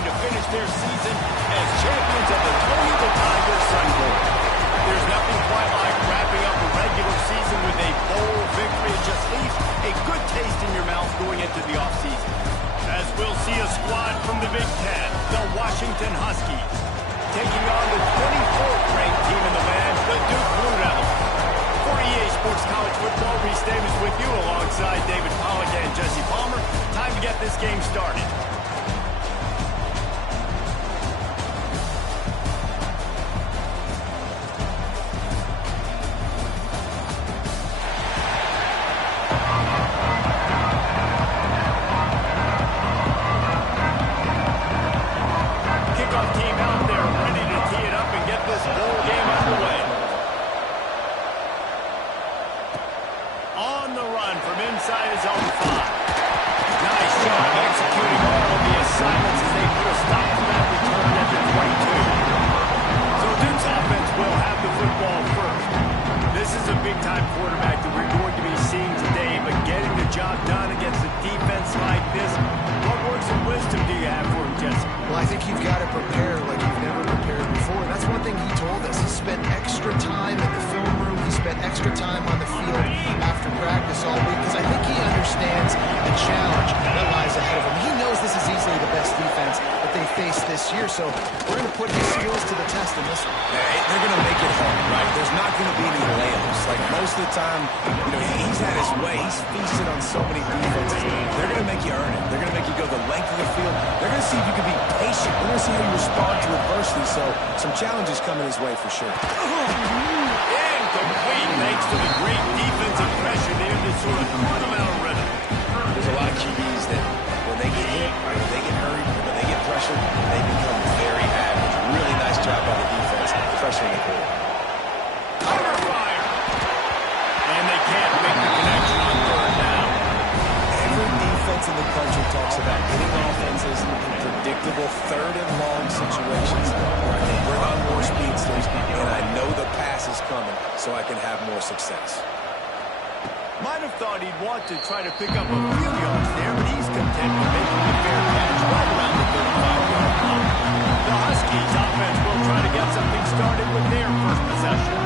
trying to finish their season as champions of the Tony the Tiger Sun Bowl. There's nothing quite like wrapping up a regular season with a bowl victory. It just leaves a good taste in your mouth going into the offseason. As we'll see a squad from the Big Ten, the Washington Huskies, taking on the 24th ranked team in the land, the Duke Blue Devils. For EA Sports College Football, Reese Davis with you alongside David Pollack and Jesse Palmer. Time to get this game started. So we're going to put his skills to the test in this one. They're going to make it hard, right? There's not going to be any layups. Like most of the time, he's had his way. He's feasted on so many defenses. They're going to make you earn it. They're going to make you go the length of the field. They're going to see if you can be patient. They're going to see how you respond to adversity. So some challenges coming his way for sure. Incomplete thanks to the great defensive pressure there to sort of put them out of rhythm. There's a lot of QBs that when they get hit, when they get hurried, when they get pressured, they become very average. Really nice job by the defense, pressuring the ball. Under fire. And they can't make the connection on third down. Every defense in the country talks about hitting offenses in predictable third and long situations where I can bring on more speedsters and I know the pass is coming so I can have more success. Might have thought he'd want to try to pick up a few yards there, but he's content with making a fair catch right around the 35-yard line. The Huskies offense will try to get something started with their first possession.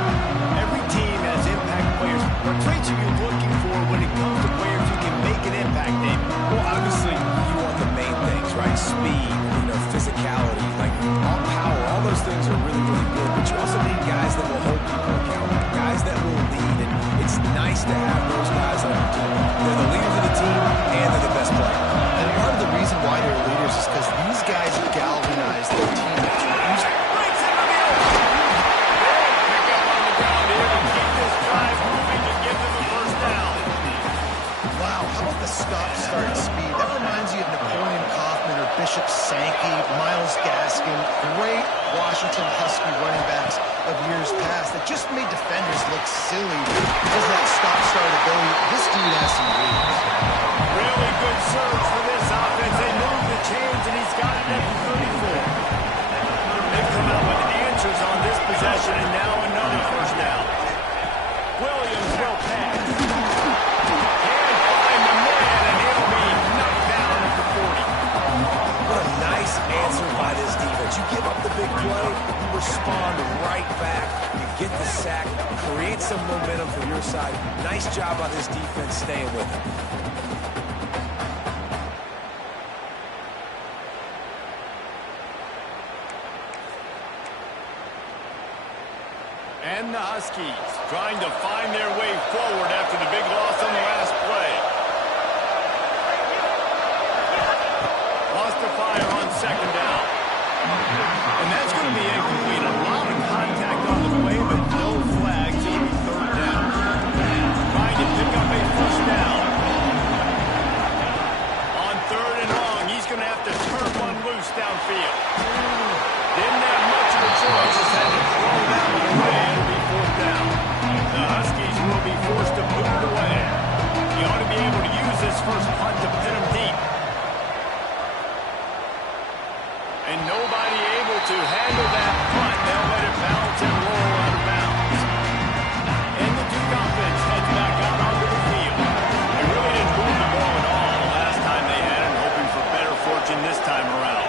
Every team has impact players. What traits are you looking for when it comes to players who can make an impact, David? Well, obviously, you want the main things, right? Speed, physicality, like all power, all those things are really, really good. But you also need guys that will hold people accountable, guys that will lead. And it's nice to have those guys on your team. They're the leaders of the team, and they're the best player. And part of the reason why they're leaders is because these guys galvanize their teammates. Stop-start speed. That reminds you of Napoleon Kaufman or Bishop Sankey, Myles Gaskin, great Washington Husky running backs of years past that just made defenders look silly because of that stop-start ability. This dude has some wheels. Really good surge for this offense. They move the chains, and he's got it at the 34. They've come out with answers on this possession, and now another first down. Williams will pass. Answer by this defense. You give up the big play, you respond right back, you get the sack, create some momentum for your side. Nice job by this defense staying with it. And the Huskies trying to find their way forward after the big loss on the last play. Lost the fire on second down. And that's going to be incomplete. A lot of contact on the play, but no flags. It'll be third down. Trying to pick up a first down. On third and long, he's going to have to turn one loose downfield. Didn't have much of a choice. Just had to throw that one away. It'll be fourth down. The Huskies will be forced to move it away. He ought to be able to use this first punt to pin him deep. And nobody able to handle that punt. They'll let it bounce and roll out of bounds. And the Duke offense heads back out onto the field. They really didn't move the ball at all the last time they had it, hoping for better fortune this time around.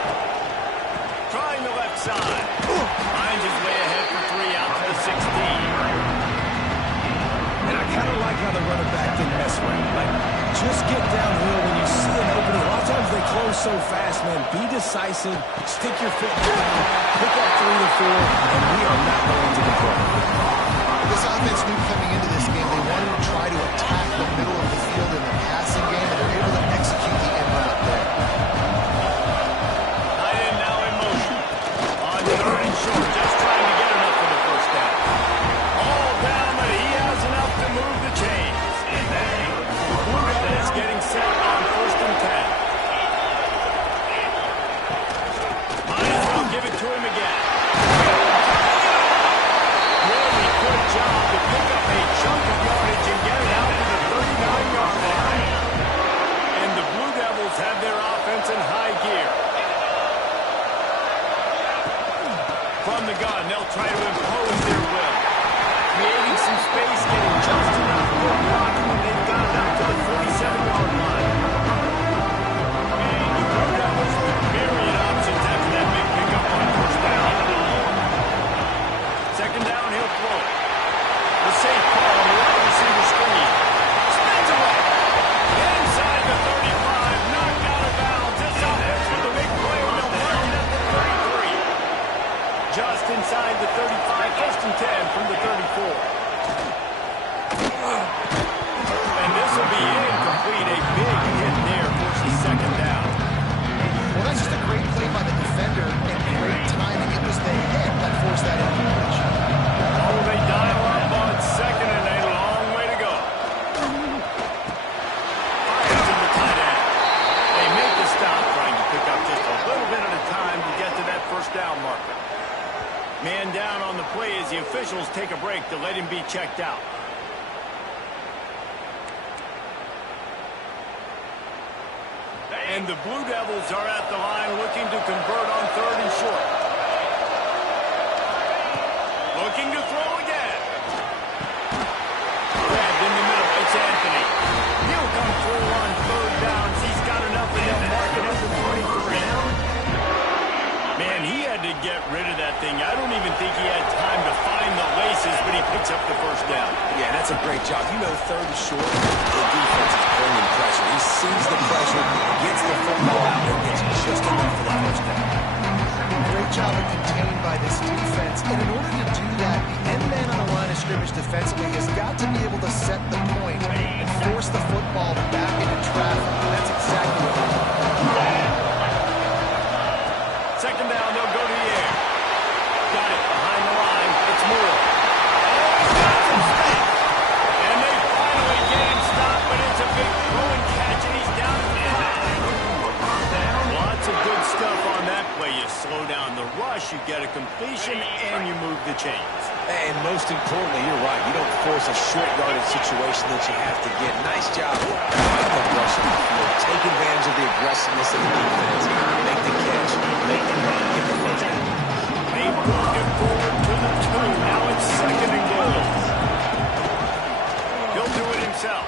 so fast, man. Be decisive, stick your foot in the ground, put that 3-4, and we are not going to control. This offense knew coming into this game they wanted to try to attack the middle of the field in the passing game, and they're able to execute the end route there. Tight end now in motion. On third and short, just trying to get enough for the first down. All down, but he has enough to move the chains. The Blue Devils getting set on first and 10. Might as well give it to him again. Really good job to pick up a chunk of yardage and get it out to the 39-yard line. And the Blue Devils have their offense in high gear. From the gun, they'll try to impose their will. Creating some space, getting just enough good blocking, and they've got it out to the 47-yard line. And the Blue Devils with myriad options after that big pickup on first down. Second down, he'll throw it. The safe call on the wide receiver screen. Spins away. Inside the 35, knocked out of bounds. This offense with a big play, and they'll mark it at the 33. Just inside the 35, first and 10 from the 34. And this will be incomplete. A big hit there, forces second down. Well, that's just a great play by the defender and great timing. It was the hit that forced that incompletion. Oh, they dial up on second and a long way to go. Fires to the tight end. They make the stop, trying to pick up just a little bit at a time to get to that first down marker. Man down on the play as the officials take a break to let him be checked out. And the Blue Devils are at the line looking to convert on third and short. Looking to throw again. Grabbed in the middle. It's Anthony. He'll come through on third downs. He's got enough and he'll mark it at the 23. Man, he had to get rid of that thing. I don't even think he had time to find the laces, but he picks up the first down. Yeah, that's a great job. You know, third and short, the defense is bringing pressure. He sees the pressure, gets the football out, and gets just enough for the first down. Great job of containing by this defense. And in order to do that, the end man on the line of scrimmage defensively has got to be able to set the point and force the football back into traffic. And that's exactly what they're doing. Second down, they'll go to the air. Got it behind the line. It's Moore. Oh, he's got some space. And they finally get him stopped, but it's a big throw and catch, and he's down at the 5. Lots of good stuff on that play. You slow down the rush, you get a completion, and you move the chains. And most importantly, you're right. You don't force a short yardage situation that you have to get. Nice job. Rushing the field. Take advantage of the aggressiveness of the defense. Make the catch. Make the run. Get the first down. They moved it forward to the 2. Now it's second and goal. He'll do it himself.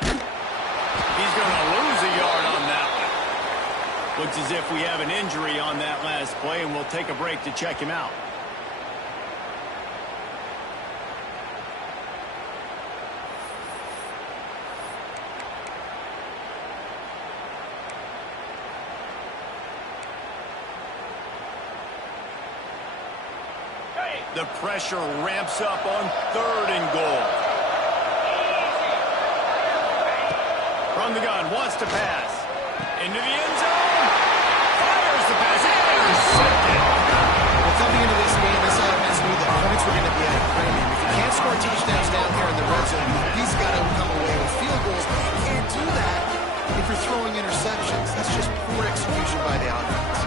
He's going to lose a yard on that one. Looks as if we have an injury on that last play, and we'll take a break to check him out. The pressure ramps up on third and goal. From the gun, wants to pass. Into the end zone. Fires the pass. Intercepted. Well, coming into this game, this offense knew that points were going to be at a premium. If you can't score touchdowns down here in the red zone, he's got to come away with field goals. You can't do that if you're throwing interceptions. That's just poor execution by the offense.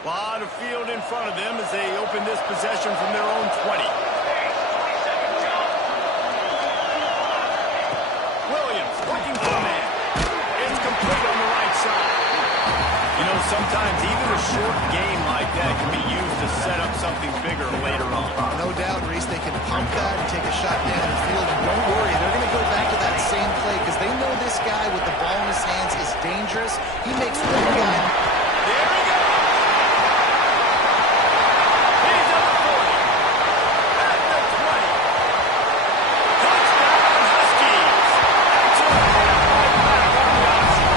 A lot of field in front of them as they open this possession from their own 20. Williams looking for a man. It's complete on the right side. You know, sometimes even a short game like that can be used to set up something bigger later on. No doubt, Reese, they can pump dump that and take a shot down the field. And don't worry, they're going to go back to that same play because they know this guy with the ball in his hands is dangerous. He makes one guy. There he goes. He's up 40. At the 20. Touchdown, Huskies. Excellent right back on the option.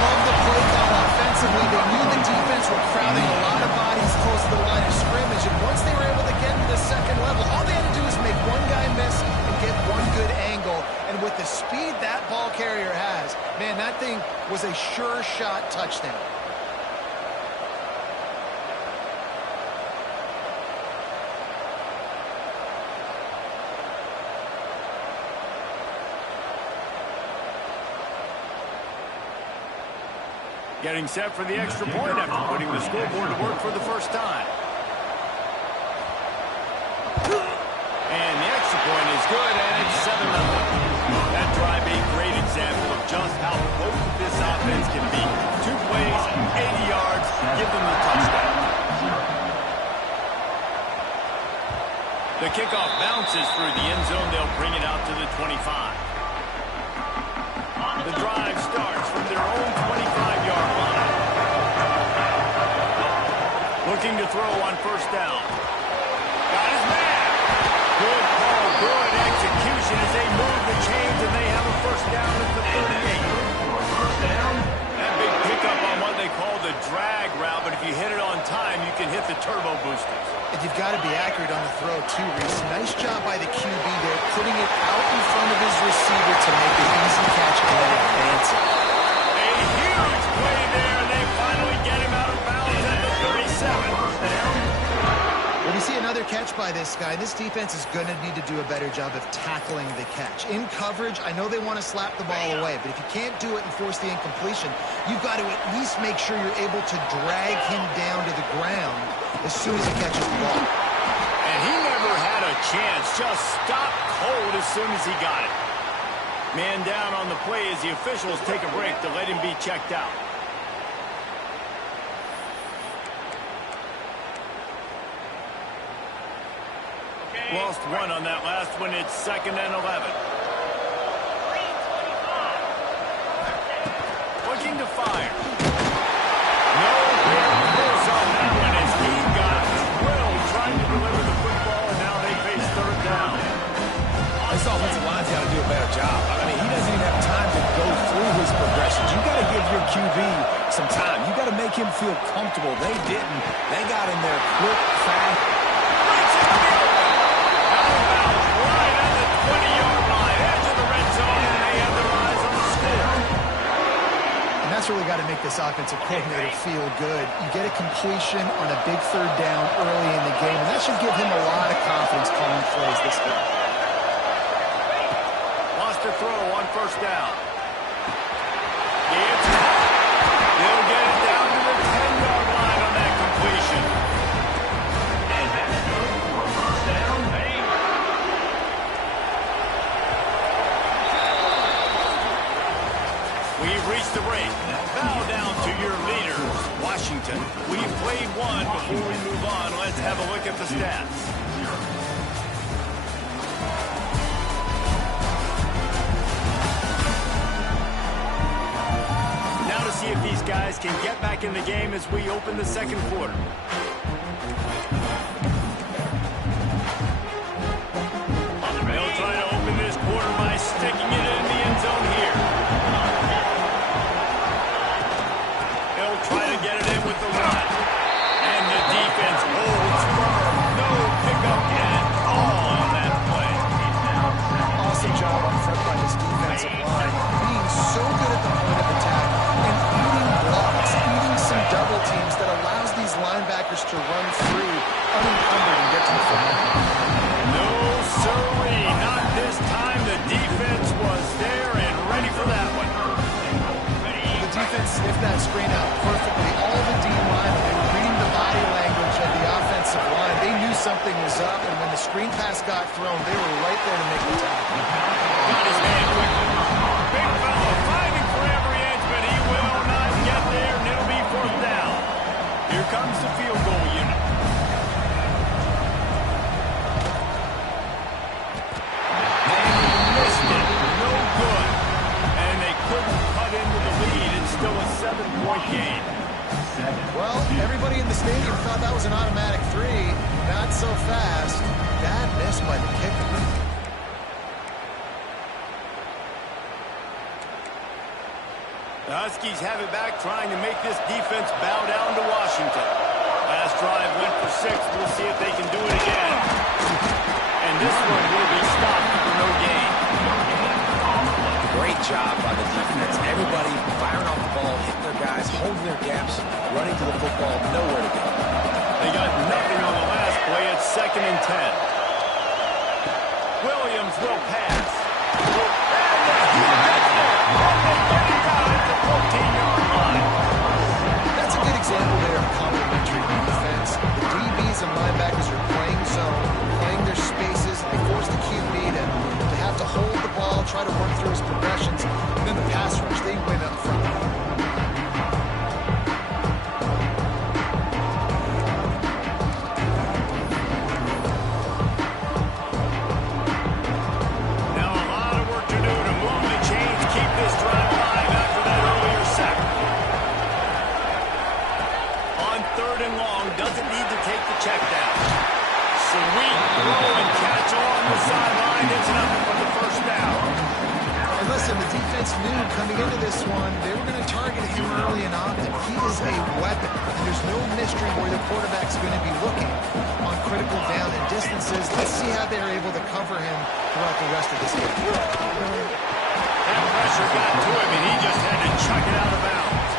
Love the play call offensively. They knew the defense were crowding a lot of bodies close to the line of scrimmage. And once they were able to get to the second level, all they had to do was make one guy miss and get one good angle. And with the speed that ball carrier has, man, that thing was a sure shot touchdown. Getting set for the extra point after putting the scoreboard to work for the first time. And the extra point is good, and it's 7-0. That drive a great example of just how potent this offense can be. 2 plays, 80 yards, give them the touchdown. The kickoff bounces through the end zone. They'll bring it out to the 25. The drive starts from their own 25-yard line. Looking to throw on first down. Got his man. Good call, good execution as they move the chains, and they have a first down at the 38. That big pickup on what they call the drag route, but if you hit it on time, you can hit the turbo boosters. And you've got to be accurate on the throw, too, Reese. Nice job by the QB there, putting it out in front of his receiver to make an easy catch and then advance it. A huge play there, and they finally get him out of bounds at the 37. When you see another catch by this guy, this defense is going to need to do a better job of tackling the catch. In coverage, I know they want to slap the ball away, but if you can't do it and force the incompletion, you've got to at least make sure you're able to drag him down to the ground as soon as he catches the ball. And he never had a chance, just stopped cold as soon as he got it. Man down on the play as the officials take a break to let him be checked out. Lost one on that last one. It's 2nd and 11. Looking to fire. No big miss on that one as he got drilled trying to deliver the football, and now they face third down. This offensive line's got to do a better job. I mean, he doesn't even have time to go through his progressions. You got to give your QB some time. You got to make him feel comfortable. They didn't. They got in there quick, fast. That's really got to make this offensive coordinator feel good. You get a completion on a big third down early in the game, and that should give him a lot of confidence calling plays this game. Lost a throw on first down. They'll get it down to the 10-yard line on that completion. We've reached the break. Bow down to your leaders, Washington. We've played one. Before we move on, let's have a look at the stats. Now to see if these guys can get back in the game as we open the second quarter. They'll try to open this quarter by sticking it in the end zone here. They'll try to get it in with the run. And the defense holds firm. No pickup at all on that play. Awesome job up front by this defensive line. Being so good at the point of attack and eating blocks, eating some double teams that allows these linebackers to run free, unencumbered, and get to the football. No, sirree. Not this time. The defense was there and ready for that one. The defense sniffed that screen out perfectly. All the D-line, they were reading the body language of the offensive line. They knew something was up, and when the screen pass got thrown, they were right there to make the tackle. Got his hand quickly. Big fella fighting for every inch, but he will not get there, and it'll be fourth down. Here comes the field goal unit. The Huskies have it back, trying to make this defense bow down to Washington. Last drive went for 6. We'll see if they can do it again. And this one will be stopped for no gain. Great job by the defense. Everybody firing off the ball, hitting their guys, holding their gaps, running to the football, nowhere to go. They got nothing on the last play. It's 2nd and 10. Williams will pass. That's a good example there of complementary defense. The DBs and linebackers are playing zone, playing their spaces. They force the QB to have to hold the ball, try to work through his progressions. And then the pass rush, they win up front. Coming into this one, they were going to target him early and often. He is a weapon, and there's no mystery where the quarterback's going to be looking on critical down and distances. Let's see how they're able to cover him throughout the rest of this game. That pressure got to him, and he just had to chuck it out of bounds.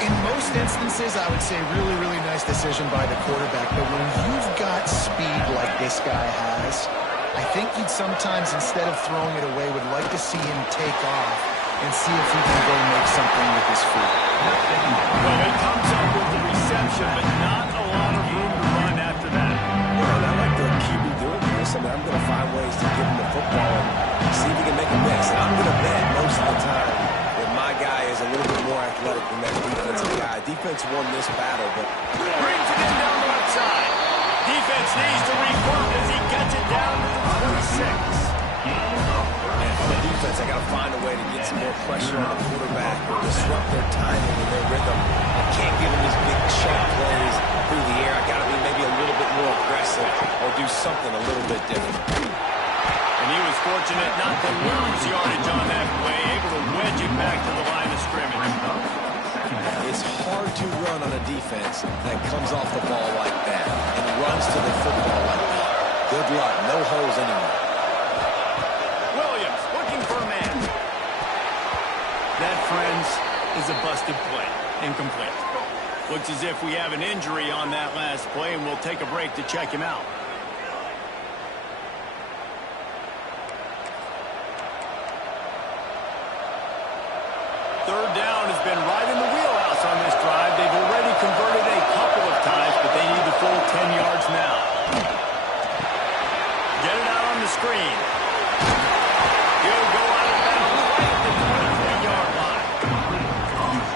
In most instances, I would say really, really nice decision by the quarterback. But when you've got speed like this guy has, I think you'd sometimes, instead of throwing it away, would like to see him take off and see if he can go make something with his feet. Well, he comes up with the reception, but not a lot of room to run after that. Yeah, and I like the QB doing this. I mean, I'm going to find ways to give him the football and see if he can make a miss. And I'm going to bet most of the time that my guy is a little bit more athletic than that defensive guy. Defense won this battle, but brings it in down the left side. Defense needs to rework as he gets it down to the 26. And for the defense, I got to find a way to get some more pressure on the quarterback or disrupt their timing and their rhythm. I can't give them these big chunk plays through the air. I got to be maybe a little bit more aggressive or do something a little bit different. And he was fortunate not to lose yardage on that play, able to wedge it back to the line of scrimmage. It's hard to run on a defense that comes off the ball like that and runs to the football like that. Good luck. No holes anywhere. Williams looking for a man. That, friends, is a busted play. Incomplete. Looks as if we have an injury on that last play, and we'll take a break to check him out. Third down has been right in the wheelhouse on this drive. They've already converted a couple of times, but they need the full 10 yards now. Get it out on the screen. He'll go out of bounds right at the 23-yard line.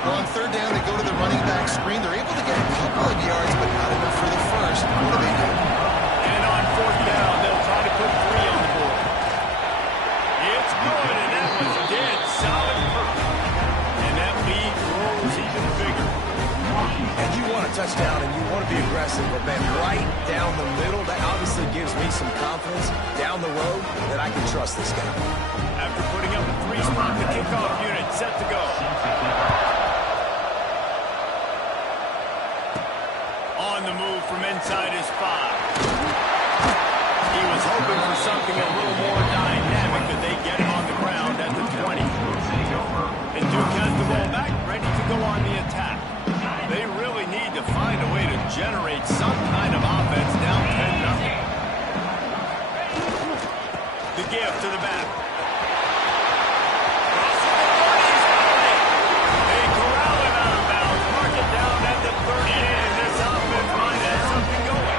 Well, on third down, they go to the running back screen. They're able to get a couple of yards, but not enough for the first. What do they do? And on fourth down, they'll try to put 3 on the board. It's good, and that was dead solid perfect. And that lead grows even bigger. And you want a touchdown and you want to be aggressive, but man, right down the middle, that obviously gives me some confidence down the road that I can trust this guy. After putting up a 3-spot, the kickoff unit set to go. On the move from inside his 5. He was hoping for something a little more dynamic, but they get him on the ground at the 20. And Duke has the ball back, ready to go on the attack. They really need to find a way to generate some kind of offense down 10-0. The give to the back. They corral him out of bounds, mark it down at the 30, and this offense might have something going.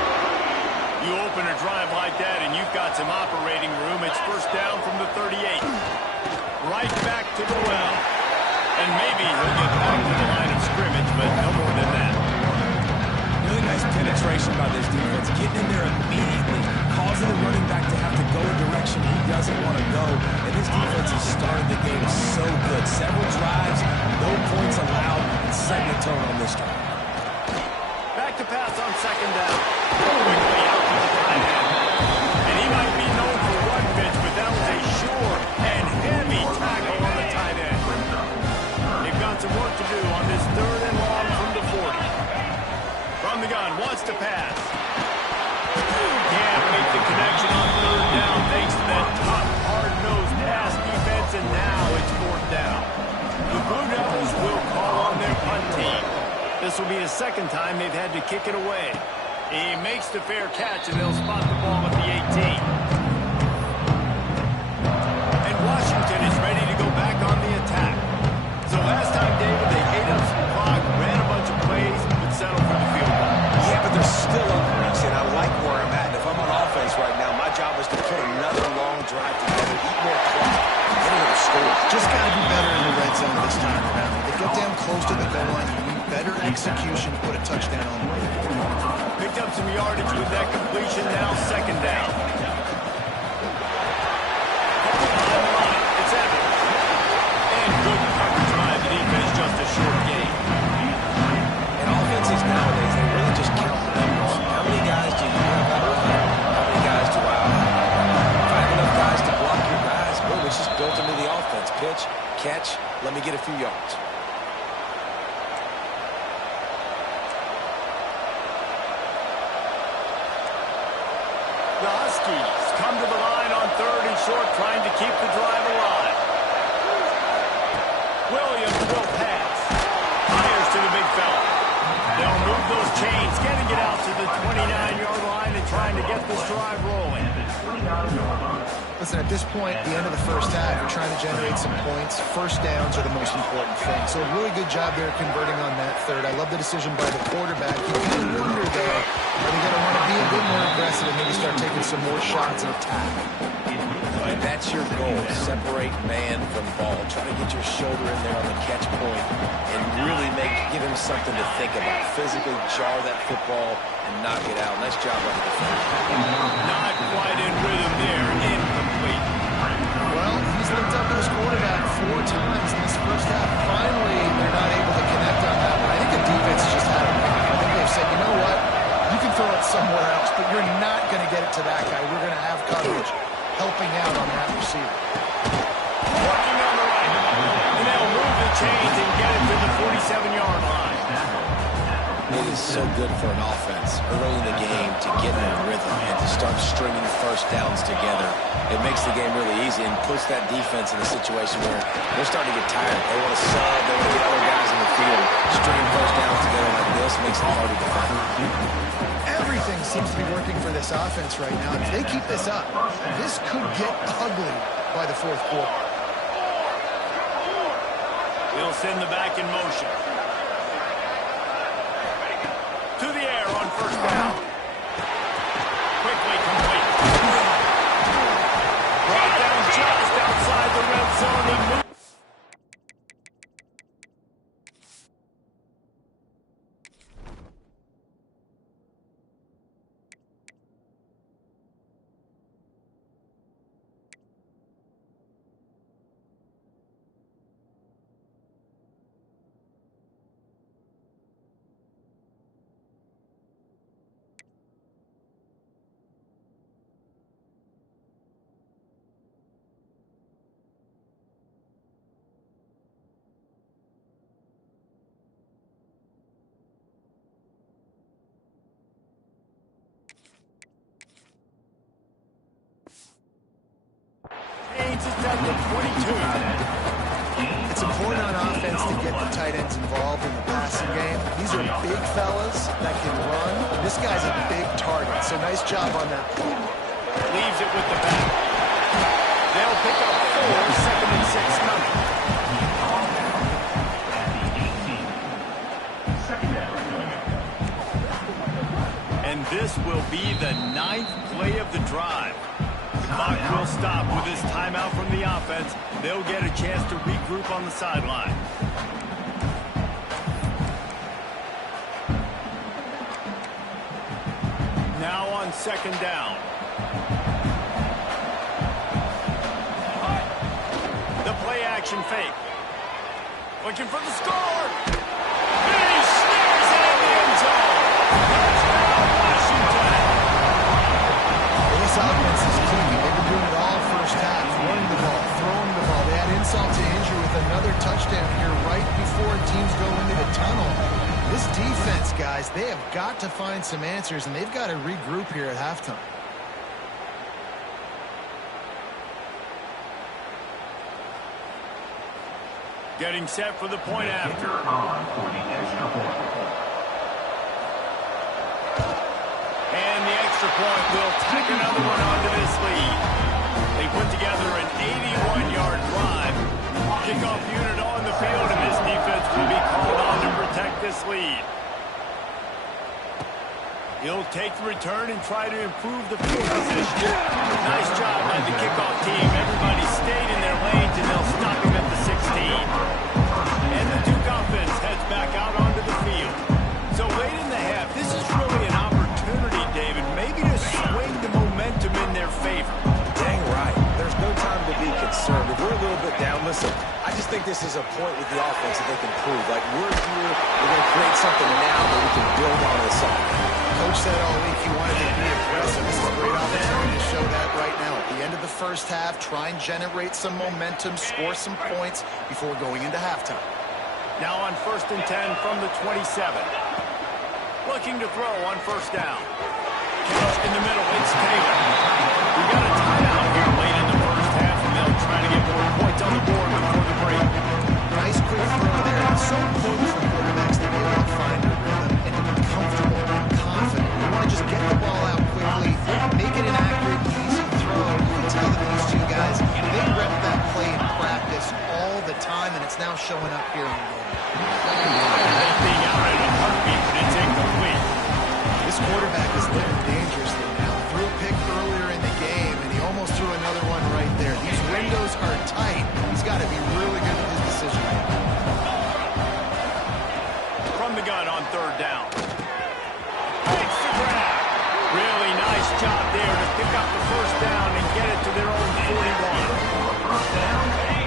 You open a drive like that, and you've got some operating room. It's first down from the 38. Right back to the well. And maybe he'll get back to the line of scrimmage, but no more than that. Really nice penetration by this defense. Getting in there immediately, causing the running back to have to go a direction he doesn't want to go. And this defense has started the game so good. Several drives, no points allowed, and setting the tone on this drive. Back to pass on second down. Quickly out to the tight end. And he might be known for run fits, but that was a sure and heavy tackle on the tight end. They've got kick it away. He makes the fair catch, and they'll spot the ball at the 18. And Washington is ready to go back on the attack. So last time, David, they ate up some clock, ran a bunch of plays, but settled for the field goal. Yeah, but they're still up, and I like where I'm at. And if I'm on offense right now, my job is to put another long drive together, eat more clock, get another score. Just got to be better in the red zone this time around. They get down close to the goal line. You need better execution to put a touchdown on the board. Picked up some yardage with that completion. Now second down. It's Evans. And good coverage by the defense, just a short gain. And offenses nowadays, they really just count the numbers. How many guys do you have out of line? How many guys do I have? If I have enough guys to block your guys, boom, it's just built into the offense. Pitch, catch, let me get a few yards. The Huskies come to the line on 3rd and short, trying to keep the drive alive. Williams will pass. Fires to the big fella. They'll move those chains, getting it out to the 29-yard line and trying to get this drive rolling. Listen, at this point, the end of the first half, you're trying to generate some points. First downs are the most important thing. So a really good job there converting on that third. I love the decision by the quarterback. You kind of wonder, though, are they going to want to be a bit more aggressive and maybe start taking some more shots and attack? Right, that's your goal. Separate man from ball. Try to get your shoulder in there on the catch point and really give him something to think about. Physically jar that football and knock it out. Nice job on the defense. Not quite in rhythm there. Incomplete. Well, he's linked up to his quarterback 4 times in this first half. Finally, they're not able to connect on that one. I think the defense just had him. I think they've said, you know what? You can throw it somewhere else, but you're not going to get it to that guy. We're going to have coverage helping out on that receiver. Working on the right. And they'll move the chains and get it to the 47-yard line. It is so good for an offense early in the game to get in a rhythm and to start stringing first downs together. It makes the game really easy and puts that defense in a situation where they're starting to get tired. They want to sub, they want to get other guys in the field. Stringing first downs together like this makes it harder to find. Everything seems to be working for this offense right now. If they keep this up, this could get ugly by the fourth quarter. They'll send the back in motion. To the air on first down. Quickly complete. Brought down just outside the red zone. He moves. It's at the 22. It's important on offense to get the tight ends involved in the passing game. These are big fellas that can run. This guy's a big target, so nice job on that play. Leaves it with the back. They'll pick up 4, 2nd and 6 coming. And this will be the 9th play of the drive. The clock will stop with this timeout from the offense. They'll get a chance to regroup on the sideline. Now on second down. The play action fake. Looking for the score. And he snares it in the end zone. Touchdown, Washington. This offense is clicking. They've been doing it all first half, running the ball, throwing the ball. They had insult to injury with another touchdown here right before teams go into the tunnel. This defense, guys, they have got to find some answers, and they've got to regroup here at halftime. Getting set for the point after. And the extra point will tack another one onto this lead. They put together an 81-yard drive. Kickoff unit on the field, and this defense will be called on to protect this lead. He'll take the return and try to improve the field position. Nice job by the kickoff team. Everybody stayed in their lanes, and they'll stop him at the 16. And the Duke offense heads back out onto the field. So late in the half, this is really an opportunity, David, maybe to swing the momentum in their favor. Dang right. There's no time to be concerned. If we're a little bit down, listen, I just think this is a point with the offense that they can prove. Like, we're here, we're going to create something now that we can build on this second. Coach said all week he wanted to be aggressive. This is a great opportunity to show that right now. At the end of the first half, try and generate some momentum, score some points before going into halftime. Now on 1st and 10 from the 27. Looking to throw on first down. Catch in the middle, it's Taylor. We've got a timeout here late in the first half, and they'll try to get more points on the board before the break. Nice quick throw there. It's so important for quarterbacks to be able to find a rhythm and to be comfortable and confident. You want to just get the ball out quickly, make it an accurate, easy throw. You can tell that these two guys, they rep that play in practice all the time, and it's now showing up here in the game. Being out in a heartbeat, but it's incomplete. This quarterback is living dangerously now. Threw a pick earlier in the game, and he almost threw another one right there. These windows are tight. He's got to be really good at his decision making. From the gun on third down. Makes the grab. Really nice job there to pick up the first down and get it to their own 41.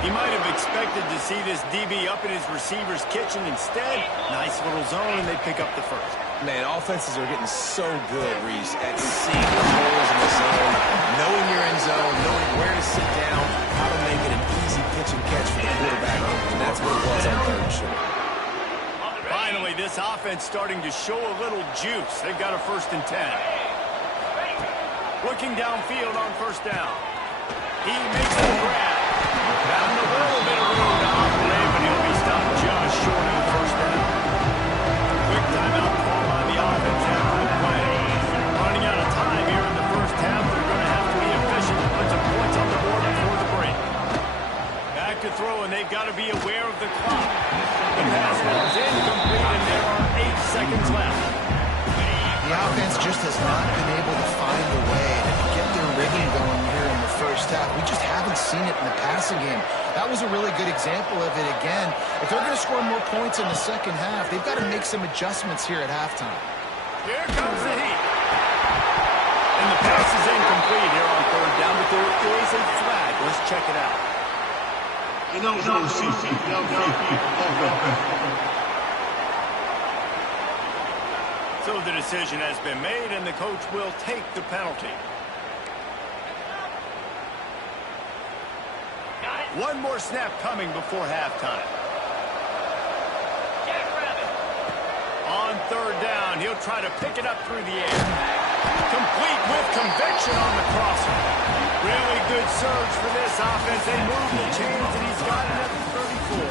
He might have expected to see this DB up in his receiver's kitchen. Instead, nice little zone, and they pick up the first. Man, offenses are getting so good, Reese, at seeing the holes in the zone, knowing you're in zone, knowing where to sit down, how to make it an easy pitch and catch for the quarterback, and that's what it was on third and short. Finally, this offense starting to show a little juice. They've got a 1st and 10. Looking downfield on first down. He makes the grab. Down the little bit of room to operate, but he'll be stopped just short of the first down. Quick timeout call on the offense after the play. Running out of time here in the first half. They're going to have to be efficient to put some points on the board before the break. Back to throw, and they've got to be aware of the clock. The pass falls incomplete, and there are 8 seconds left. The offense just has not been able to find a way to get their rhythm going here in the first half. We just haven't seen it in the passing game. That was a really good example of it again. If they're going to score more points in the second half, they've got to make some adjustments here at halftime. Here comes the heat. And the pass is incomplete here on third down, but there is a flag. Let's check it out. So the decision has been made, and the coach will take the penalty. One more snap coming before halftime. On third down, he'll try to pick it up through the air. Complete with conviction on the crosser. Really good surge for this offense. They move the chains, and he's got it at the 34.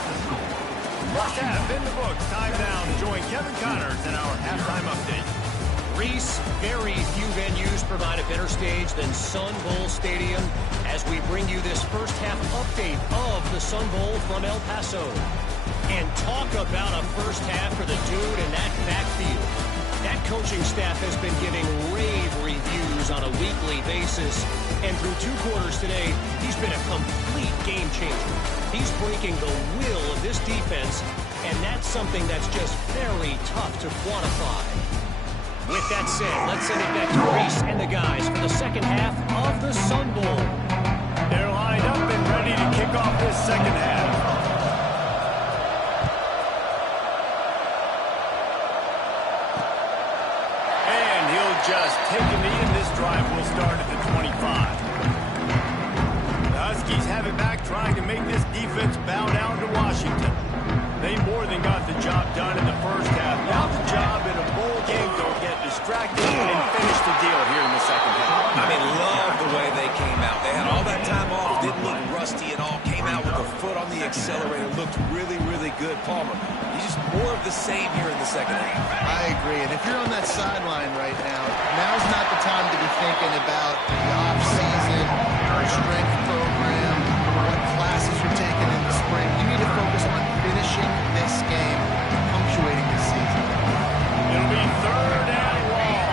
First half in the books. Time down. Join Kevin Connors in our halftime update. Reese, very few venues provide a better stage than Sun Bowl Stadium as we bring you this first half update of the Sun Bowl from El Paso. And talk about a first half for the dude in that backfield. That coaching staff has been giving rave reviews on a weekly basis. And through 2 quarters today, he's been a complete game changer. He's breaking the will of this defense, and that's something that's just very tough to quantify. With that said, let's send it back to Reese and the guys for the second half of the Sun Bowl. They're lined up and ready to kick off this second half. And he'll just take a knee, and this drive will start at the 25. The Huskies have it back, trying to make this defense bow down to Washington. They more than got the job done in the first half. Now the job in a bowl game, don't get distracted and finish the deal here in the second half. I mean, love the way they came out. They had all that time off, didn't look rusty at all, came out with a foot on the accelerator, looked really, really really good. Palmer, he's just more of the same here in the second half. I agree. And if you're on that sideline right now, now's not the time to be thinking about the off-season or strength program or what classes you're taking in the spring. You need to focus on finishing this game, punctuating this season. It'll be 3rd and long.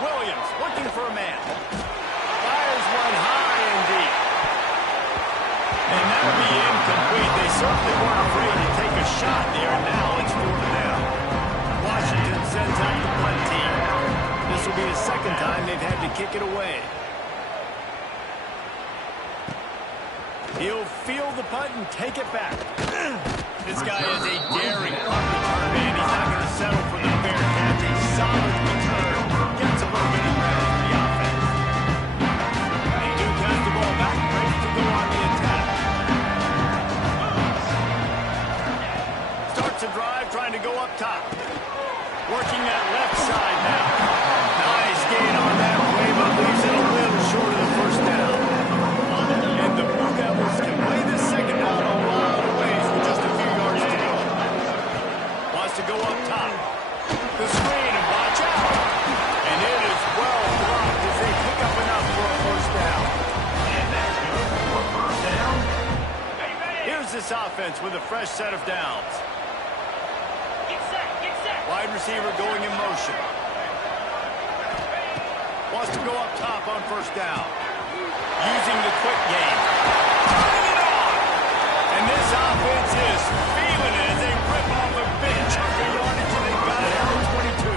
Williams looking for a man. Fires one high and deep. And that'll be incomplete. They certainly weren't afraid to take a shot there. Now it's 4th down. Washington sends out the punt team. This will be the second time they've had to kick it away. He'll field the punt and take it back. This guy is a daring punt return man. He's not going to settle for the fair catch. A solid return. Gets a little bit of credit for the offense. They do pass the ball back, ready to go on the attack. Starts a drive, trying to go up top. Working that left side now. Nice gain on that play, but leaves it a little short of the first down. And the Blue Devils can play this second down a lot of ways with just a few yards to go. Wants to go up top. The screen, and watch out. And it is well blocked as they pick up enough for a first down. Here's this offense with a fresh set of downs. Wide receiver going in motion. Wants to go up top on first down. Using the quick game. Turning it on! And this offense is feeling it as they rip off a big chunk of yardage, and they've got it out at 22.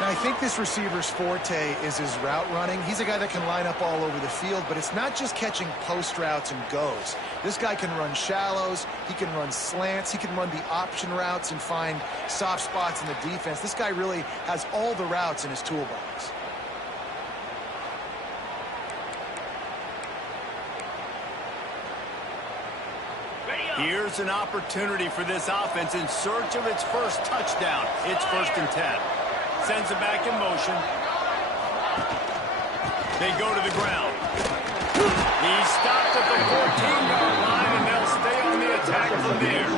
Now, I think this receiver's forte is his route running. He's a guy that can line up all over the field, but it's not just catching post routes and goes. This guy can run shallows, he can run slants, he can run the option routes and find soft spots in the defense. This guy really has all the routes in his toolbox. Here's an opportunity for this offense in search of its first touchdown. It's 1st and 10. Sends it back in motion. They go to the ground. He stopped at the 14-yard line, and they'll stay on the attack from there.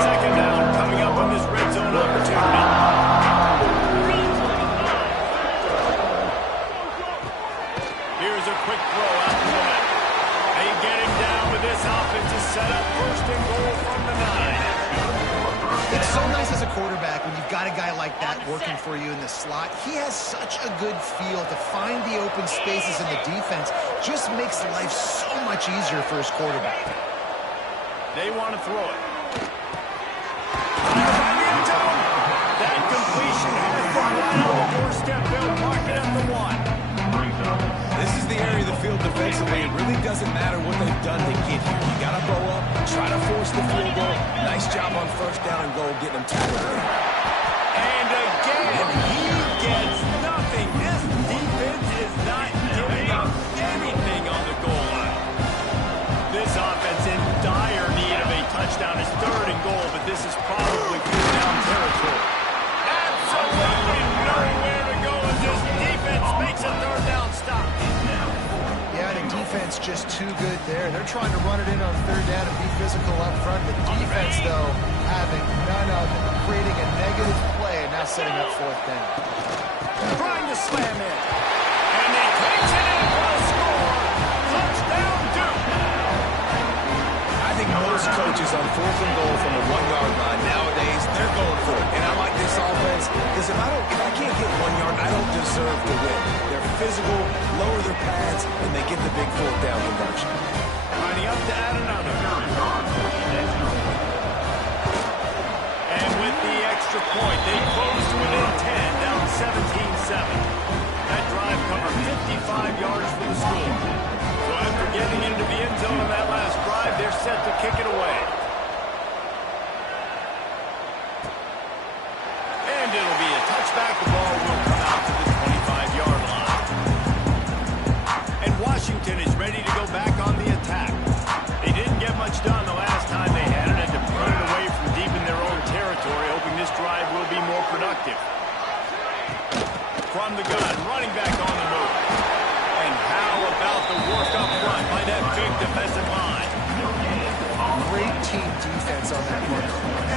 Second down coming up on this red zone opportunity. Here's a quick throw out to the left. They get him down, but this offense is set up 1st and goal from the 9. It's so nice as a quarterback when you've got a guy like that working for you in the slot. He has such a good feel to find the open spaces in the defense. Just makes life so much easier for his quarterback. They want to throw it. That completion has been right on the doorstep. They'll mark it at the 1. This is the area of the field defensively. It really doesn't matter what they've done to get here. You got to go up, try to force the field goal. Nice job on 1st down and goal, getting them tackled there. And again, he gets nothing. This defense is not giving up anything on the goal line. This offense in dire need of a touchdown. It's 3rd and goal, but this is probably 4th down territory. Absolutely nowhere to go as this defense makes a 3rd down stop. Yeah, the defense just too good there. They're trying to run it in on 3rd down and be physical up front. The defense, though, having none of it, creating a negative play and now setting up 4th down. Trying to slam in. And he takes it in for a score. Touchdown, Duke. I think most coaches on 4th and goal from the 1-yard line nowadays, they're going for it. And I like this offense because if I can't get 1 yard, I don't deserve to win. They're physical, lower their pads, and they get the big 4th down conversion. Lining up to add another. And with the extra point, they close to within 10, down 17-7. That drive covered 55 yards for the score. So after getting into the end zone on that last drive, they're set to kick it away. And it'll be a touchback. The ball will come out to the 25-yard line. And Washington is ready to go back on the attack. They didn't get much done the last time they had it, and to put it away from deep in their own territory, hoping this drive will be more productive. team defense on that one.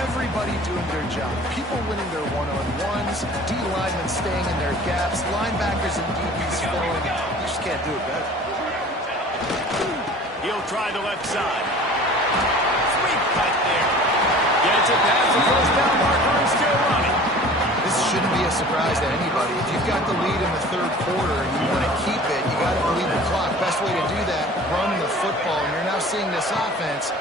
Everybody doing their job. People winning their one-on-ones, D linemen staying in their gaps, linebackers and DBs filling. You just can't do it better. He'll try the left side. Sweet cut there. Gets it past the first down marker and still running. This shouldn't be a surprise to anybody. If you've got the lead in the third quarter and you want to keep it, you got to believe the clock. Best way to do that, run the football. And you're now seeing this offense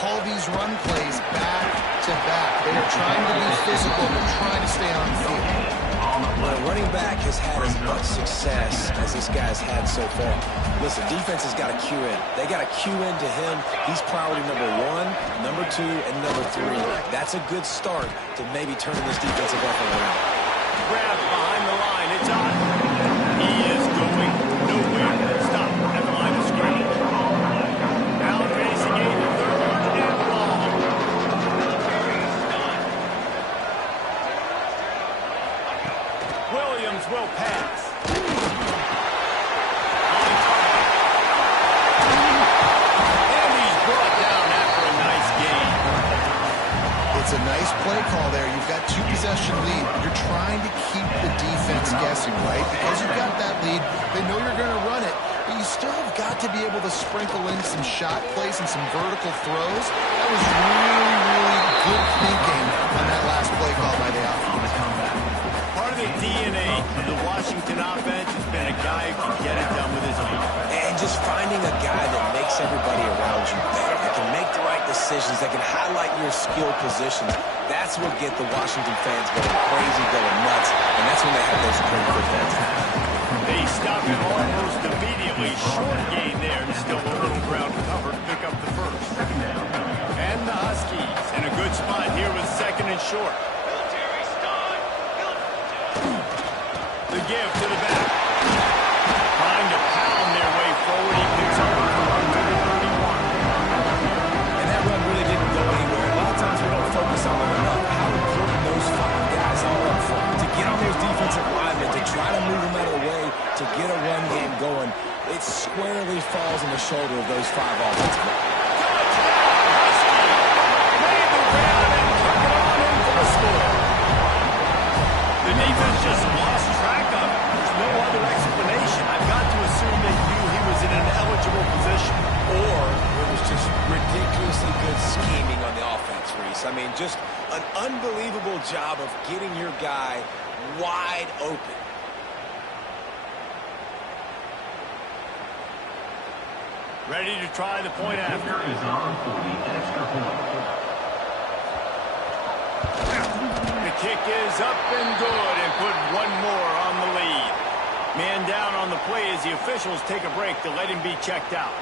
call these run plays back to back. They are trying to be physical, but trying to stay on the field. The running back has had as much success as this guy's had so far. Listen, defense has got to cue in. They got to cue into him. He's priority number 1, number 2, and number 3. That's a good start to maybe turning this defensive effort around. Grab behind the line. It's on. He is going nowhere. Stop at the line of scrimmage. Now facing a third and long. Williams will pass. And he's brought down after a nice gain. It's a nice play call there. You've got 2-possession lead. You're trying to keep the defense guessing, right? Because you've got that lead. They know you're going to run it. But you still have got to be able to sprinkle in some shot plays and some vertical throws. That was really, really good thinking on that last play call by the offense. Part of the DNA of the Washington offense has been a guy who can get it done with his feet. And just finding a guy that makes everybody around you better, that can make the right decisions, that can highlight your skill positions. That's what get the Washington fans going crazy, going nuts, and that's when they have those great footballs. They stop him almost immediately. Short gain there. Still a little ground cover to pick up the first. And the Huskies in a good spot here with second and short. The give to the back. Trying to pound their way forward. He picks up a run to the 31. And that run really didn't go anywhere. A lot of times we don't focus on it enough. How important those 5 guys are up front. To get on those defensive linemen, to try to move them out of the way, to get a run game going, it squarely falls on the shoulder of those 5 offensive men. Made the grab and took it on in for the score. The defense just lost track of it. There's no other explanation. I've got to assume they knew he was in an eligible position. Or it was just ridiculously good scheming on the offense, Reese. I mean, just an unbelievable job of getting your guy wide open. Ready to try the point after. The kick is up and good and put one more on the lead. Man down on the play as the officials take a break to let him be checked out.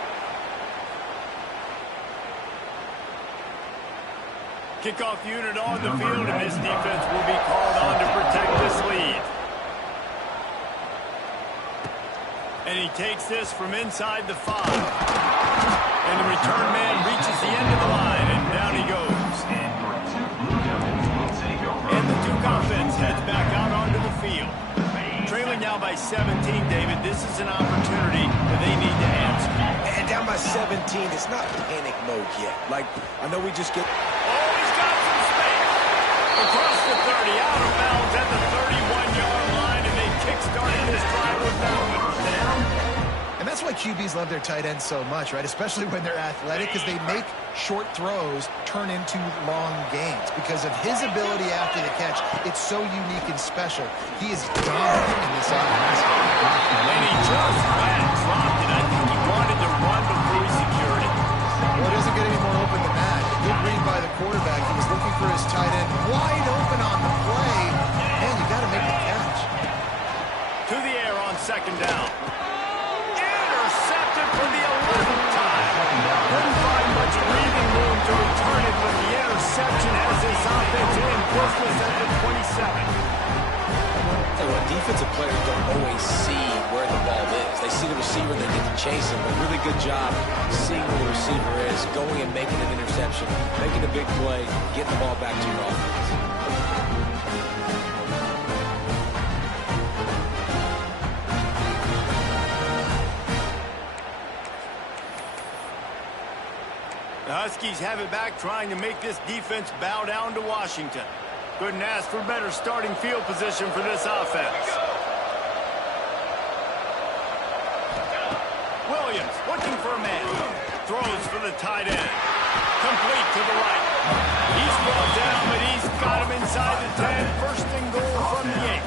Kickoff unit on the field, and this defense will be called on to protect this lead. And he takes this from inside the 5. And the return man reaches the end of the line, and down he goes. And the Duke offense heads back out onto the field. Trailing now by 17, David. This is an opportunity that they need to answer. And down by 17, it's not panic mode yet. Like, I know we just get... Oh, he's got some space. Across the 30, out of bounds at the 31-yard line, and they kick-started this drive with that one. And that's why QBs love their tight ends so much, right? Especially when they're athletic, because they make short throws turn into long gains. Because of his ability after the catch, it's so unique and special. He is dominant in this offense. And he just dropped it. I think he wanted to run before he secured it. Well, it doesn't get any more open than that. Good read by the quarterback. He was looking for his tight end wide open on the play. Man, you got to make the catch. To the air on second down. Intercepted for the 11th time. Couldn't find much breathing room to return it, but the interception has this offense in business at the 27. Hey, well, defensive players don't always see where the ball is. They see the receiver and they get to chase him. But really good job seeing where the receiver is, going and making an interception, making a big play, getting the ball back to your offense. Huskies have it back, trying to make this defense bow down to Washington. Couldn't ask for better starting field position for this offense. Williams looking for a man. Throws for the tight end. Complete to the right. He's brought down, but he's got him inside the 10. First and goal from the 8.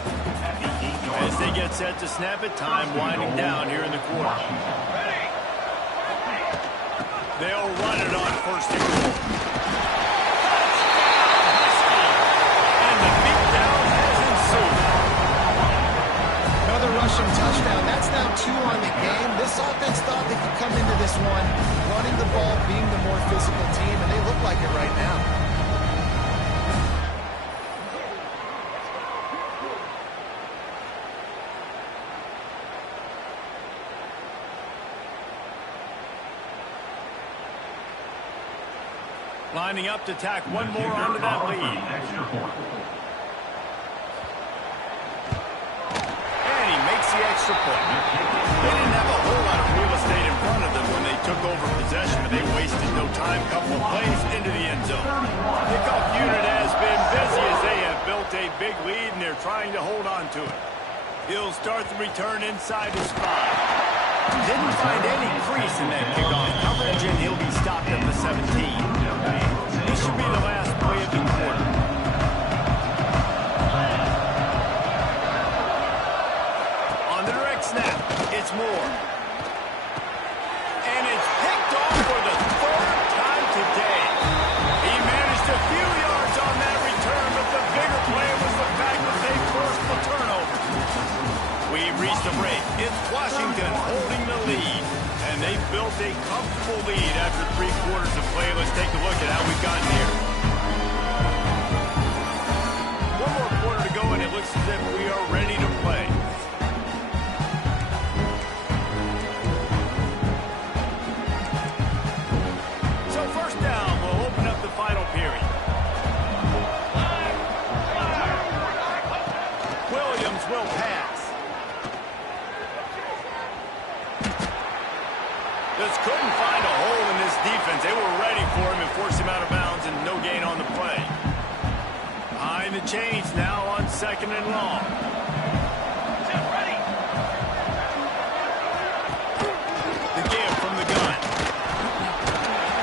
As they get set to snap it, time winding down here in the quarter. They'll run it on first and goal. And the beatdown has ensued. Another rushing touchdown. That's now 2 on the game. This offense thought they could come into this one running the ball, being the more physical team, and they look like it right now. Lining up to tack one more onto that lead. And he makes the extra point. They didn't have a whole lot of real estate in front of them when they took over possession, but they wasted no time. Couple of plays into the end zone. Kickoff unit has been busy as they have built a big lead, and they're trying to hold on to it. He'll start the return inside his 5. Didn't find any crease in that kickoff coverage, and he'll be stopped at the 17. This should be the last play of the quarter. On the direct snap, it's Moore. And it's picked off for the 3rd time today. He managed a few yards on that return, but the bigger play was the fact that they forced the turnover. We've reached a break. It's Washington holding the lead. And they've built a comfortable lead after 3 quarters of play. Let's take a look at how we've gotten here. 1 more quarter to go, and it looks as if we are ready to play. So first down, we'll open up the final period. Williams will pass. Just couldn't find a hole in this defense. They were ready for him and forced him out of bounds, and no gain on the play. Behind the chains now on 2nd and long. The give from the gun.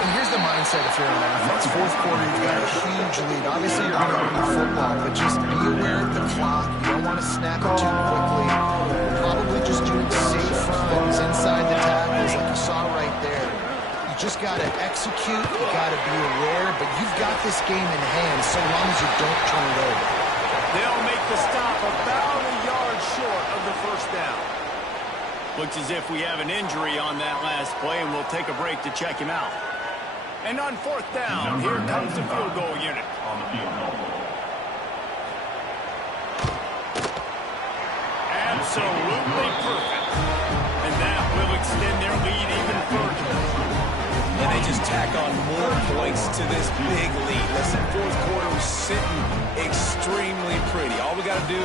And here's the mindset if you're an offense. 4th quarter, you've got a huge lead. Obviously, you're going to win the football, but just be aware of the clock. You don't want to snap it too quickly. You're probably just doing safe runs inside the tackles like you saw right there. You just got to execute. You got to be aware, but you've got this game in hand so long as you don't turn it over. They'll make the stop about a yard short of the 1st down. Looks as if we have an injury on that last play, and we'll take a break to check him out. And on 4th down, here comes the field goal unit. Absolutely perfect. And that will extend their lead even further. And they just tack on more points to this big lead. Listen, 4th quarter was sitting extremely pretty. All we got to do,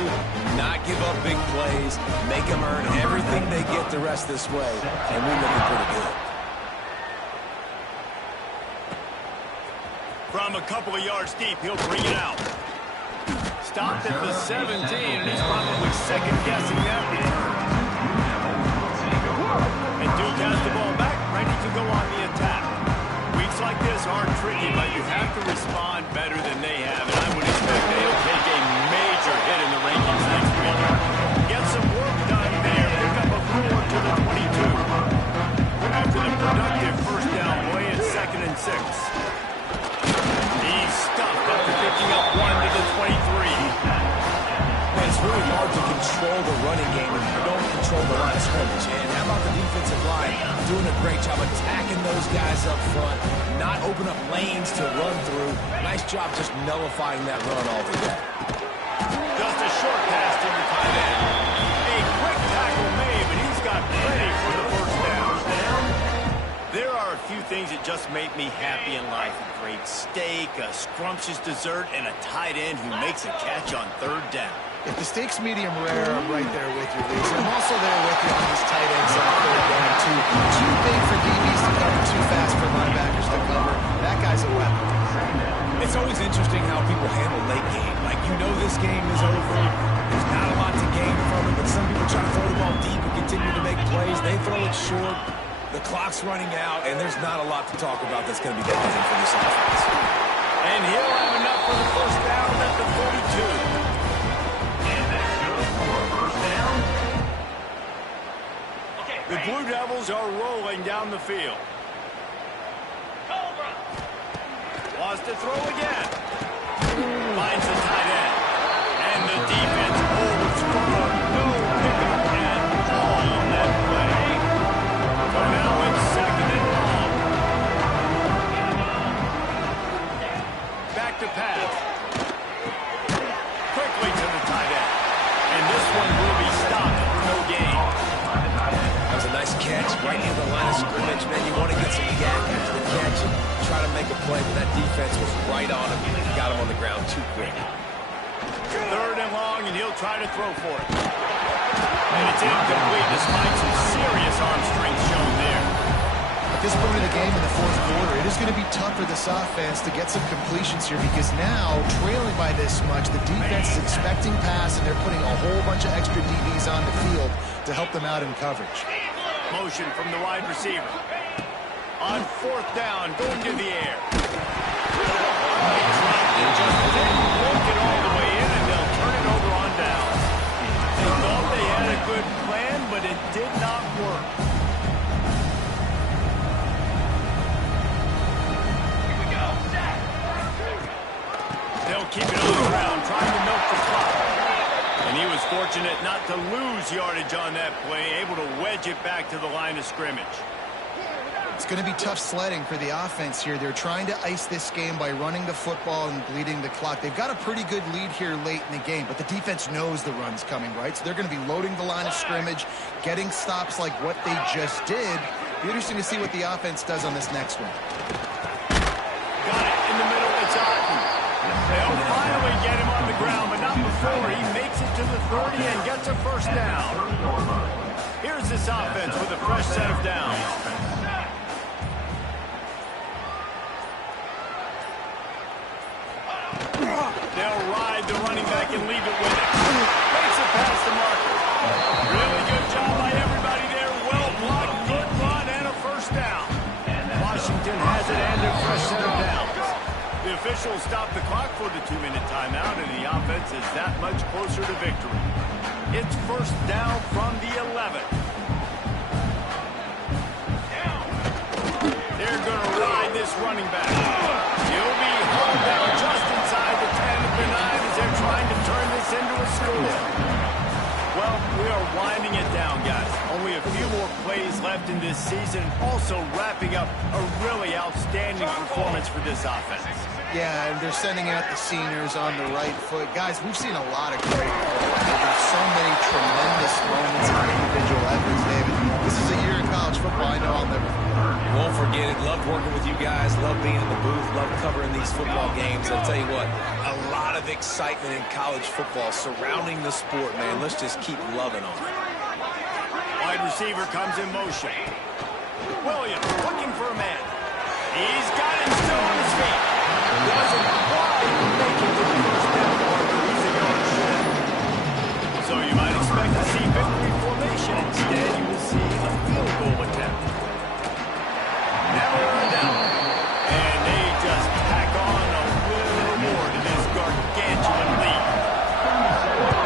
not give up big plays, make them earn everything they get the rest this way, and we're looking pretty good. From a couple of yards deep, he'll bring it out. Stopped at the 17, and he's probably second-guessing that return. And Duke has the ball back, ready to go on the attack. Weeks like this are tricky, but you have to respond better than they have, and I would expect they'll take a major hit in the rankings next week. Get some work done there, pick up a 4 to the 22. After the productive 1st down play, it's 2nd and 6. He's stuffed after picking up 1 to the 23. Man, it's really hard to control the running game if you don't control the line of scrimmage. And how about the defensive line doing a great job attacking those guys up front, not open up lanes to run through. Nice job just nullifying that run altogether. Just a short pass to your tight end. A quick tackle made, but he's got plenty for the 1st down. There are a few things that just make me happy in life. A great steak, a scrumptious dessert, and a tight end who makes a catch on 3rd down. If the steak's medium rare, I'm right there with you, Lisa. I'm also there with you on these tight ends on third down, too. Too big for DBs to cover, too fast for linebackers to cover. That guy's a weapon. It's always interesting how people handle late game. Like, you know this game is over. There's not a lot to gain from it, but some people try to throw the ball deep and continue to make plays. They throw it short. The clock's running out, and there's not a lot to talk about that's going to be positive for this offense. And he'll have enough for the first down at the 42. The Blue Devils are rolling down the field. Wants to throw again. Finds the tight end. And the defense holds firm. No pickup at all on that play. So now it's second and long. Back to pass. Quickly to the tight end. And this one will be stopped for no gain. That was a nice catch right near the line of scrimmage. Man, you want to get some yak after the catch and try to make a play, but that defense was right on him. Got him on the ground too quick. Third and long, and he'll try to throw for it. And it's incomplete despite some serious arm strength shown there. At this point in the game in the fourth quarter, it is going to be tough for this offense to get some completions here because now, trailing by this much, the defense is expecting pass, and they're putting a whole bunch of extra DBs on the field to help them out in coverage. Motion from the wide receiver. On fourth down, going to the air. They dropped it, just didn't work it all the way in, and they'll turn it over on down. They thought they had a good plan, but it did not work. Here we go. They'll keep it on the ground, trying to milk the clock. And he was fortunate not to lose yardage on that play, able to wedge it back to the line of scrimmage. It's going to be tough sledding for the offense here. They're trying to ice this game by running the football and bleeding the clock. They've got a pretty good lead here late in the game, but the defense knows the run's coming, right? So they're going to be loading the line of scrimmage, getting stops like what they just did. It'll be interesting to see what the offense does on this next one. Got it in the middle. It's Otten. They'll finally get him on the ground, but not before he makes it to the 30 and gets a first down. Here's this offense with a fresh set of downs. They'll ride the running back and leave it with him. Makes it past the marker. Really good job by everybody there. Well blocked, good run, and a first down. Washington has it and a fresh set of downs. The officials stop the clock for the 2-minute timeout, and the offense is that much closer to victory. It's first down from the 11. They're going to ride this running back. He'll be hauled down just inside the 10 of the 9 as they're trying to turn this into a score. Well, we are winding it down, guys. Only a few more plays left in this season. Also wrapping up a really outstanding performance for this offense. Yeah, and they're sending out the seniors on the right foot. Guys, we've seen a lot of great football. There's so many tremendous moments in individual efforts, David. This is a year in college football I know I'll never forget. Won't forget it. Loved working with you guys. Loved being in the booth. Loved covering these football games. I'll tell you what, a lot of excitement in college football surrounding the sport, man. Let's just keep loving on it. Wide receiver comes in motion. Williams looking for a man. He's got him still on his feet. Doesn't quite make it to the first down marker. He's a yard short. So you might expect to see victory formation. Instead, you will see a field goal attempt. Now we're on down. And they just pack on a little more to this gargantuan lead.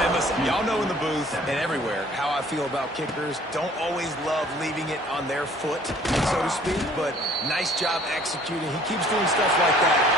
And listen, y'all know in the booth and everywhere how I feel about kickers. Don't always love leaving it on their foot, so to speak, but nice job executing. He keeps doing stuff like that.